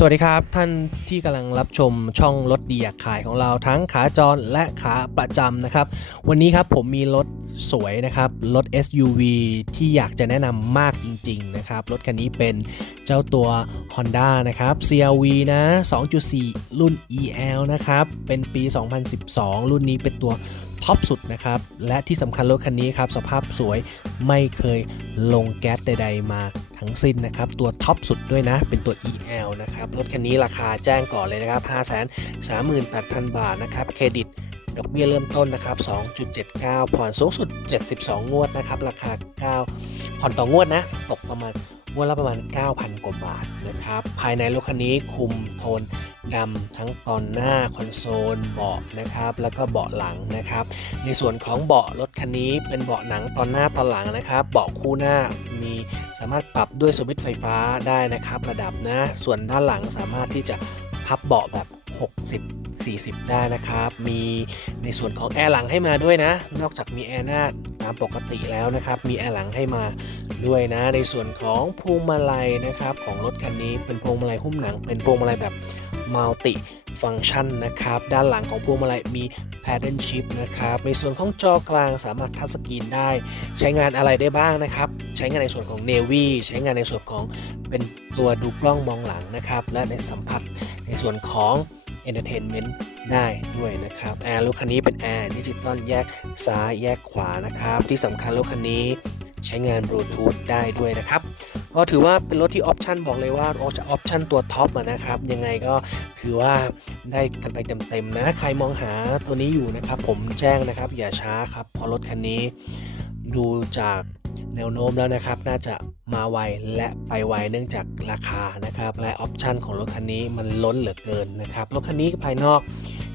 สวัสดีครับ ท่านที่กำลังรับชมช่องรถดีอยากขายของเราทั้งขาจรและขาประจำนะครับ วันนี้ครับผมมีรถสวยนะครับรถ SUV ที่อยากจะแนะนำมากจริง ๆ นะครับ รถคันนี้เป็นเจ้าตัว Honda นะครับ CRV นะ 2.4 รุ่น EL นะครับ เป็นปี 2012 รุ่นนี้เป็นตัวท็อปสุดนะครับ และที่สำคัญรถคันนี้ครับ สภาพสวยไม่เคยลงแก๊สใด ๆ มา ทั้งสิ้นนะครับ ตัวท็อปสุดด้วยนะ เป็นตัว EL นะครับ รถคันนี้ราคาแจ้งก่อนเลยนะครับ 538,000 บาทนะครับ เครดิตดอกเบี้ยเริ่มต้นนะครับ 2.79 ผ่อนสูงสุด 72 งวดนะครับ ราคา 9 ผ่อนต่องวดนะ ตกประมาณงวดละประมาณ 9,000 กว่าบาทนะครับ ภายในรถคันนี้คุมโทนดำทั้งตอนหน้าคอนโซลเบาะนะครับ แล้วก็เบาะหลังนะครับ ในส่วนของเบาะรถคันนี้เป็นเบาะหนังตอนหน้าตอนหลังนะครับ เบาะคู่หน้ามี สามารถปรับด้วยสวิตช์ไฟฟ้าได้นะครับระดับนะ ส่วนด้านหลังสามารถที่จะพับเบาะแบบ 60 40 ได้นะครับ มีในส่วนของแอร์หลังให้มาด้วยนะ นอกจากมีแอร์หน้าตามปกติแล้วนะครับ มีแอร์หลังให้มาด้วยนะ ในส่วนของพวงมาลัยนะครับของรถคันนี้เป็นพวงมาลัยหุ้มหนัง เป็นพวงมาลัยแบบมัลติ ฟัง c t ชันนะครับ ด้านหลังของพวงมาลัยมี Paddle Shift นะครับ ในส่วนของจอกลางสามารถทัชสกรีนได้ ใช้งานอะไรได้บ้างนะครับ ใช้งานในส่วนของ Navy ใช้งานในส่วนของเป็นตัวดูกล้องมองหลังนะครับ และในสัมผัสในส่วนของ Entertainment ได้ด้วยนะครับแอร์รถคันนี้เป็นแอร์ดิจิตอลแยกซ้ายแยกขวานะครับ ที่สำคัญรถคันนี้ใช้งานบลูทูธได้ด้วยนะครับ ก็ถือว่าเป็นรถที่ออปชันบอกเลยว่าออปชันตัวท็อปนะครับ ยังไงก็ถือว่าได้กันไปเต็มๆนะ ใครมองหาตัวนี้อยู่นะครับ ผมแจ้งนะครับ อย่าช้าครับเพราะรถคันนี้ดูจากแนวโน้มแล้วนะครับ น่าจะมาไวและไปไวเนื่องจากราคานะครับ และออปชันของรถคันนี้มันล้นเหลือเกินนะครับ รถคันนี้ภายนอก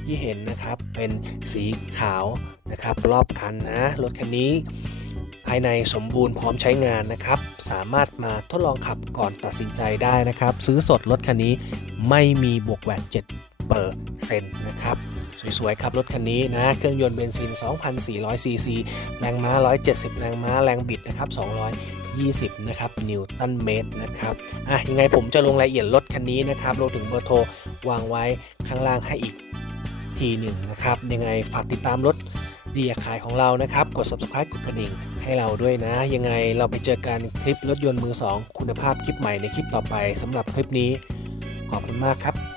ที่เห็นนะครับเป็นสีขาวนะครับ รอบคันนะรถคันนี้ ภายในสมบูรณ์พร้อมใช้งานนะครับ สามารถมาทดลองขับก่อนตัดสินใจได้นะครับ ซื้อสดรถคันนี้ไม่มีบวกแหวด7เปอร์เซ็นต์นะครับสวยๆครับรถคันนี้นะเครื่องยนต์เบนซิน 2,400 ซีซีแรงม้า 170 แรงม้าแรงบิดนะครับ 220 นะครับ นิวตันเมตรนะครับอะยังไงผมจะลงรายละเอียดรถคันนี้นะครับรวมถึงเบอร์โทรวางไว้ข้างล่างให้อีกทีหนึ่งนะครับ ยังไงฝากติดตามรถ ดีอยาขายของเรานะครับ กด subscribe กดกระดิ่งให้เราด้วยนะ ยังไงเราไปเจอกันคลิปรถยนต์มือ 2 คุณภาพคลิปใหม่ในคลิปต่อไปสำหรับคลิปนี้ ขอบคุณมากครับ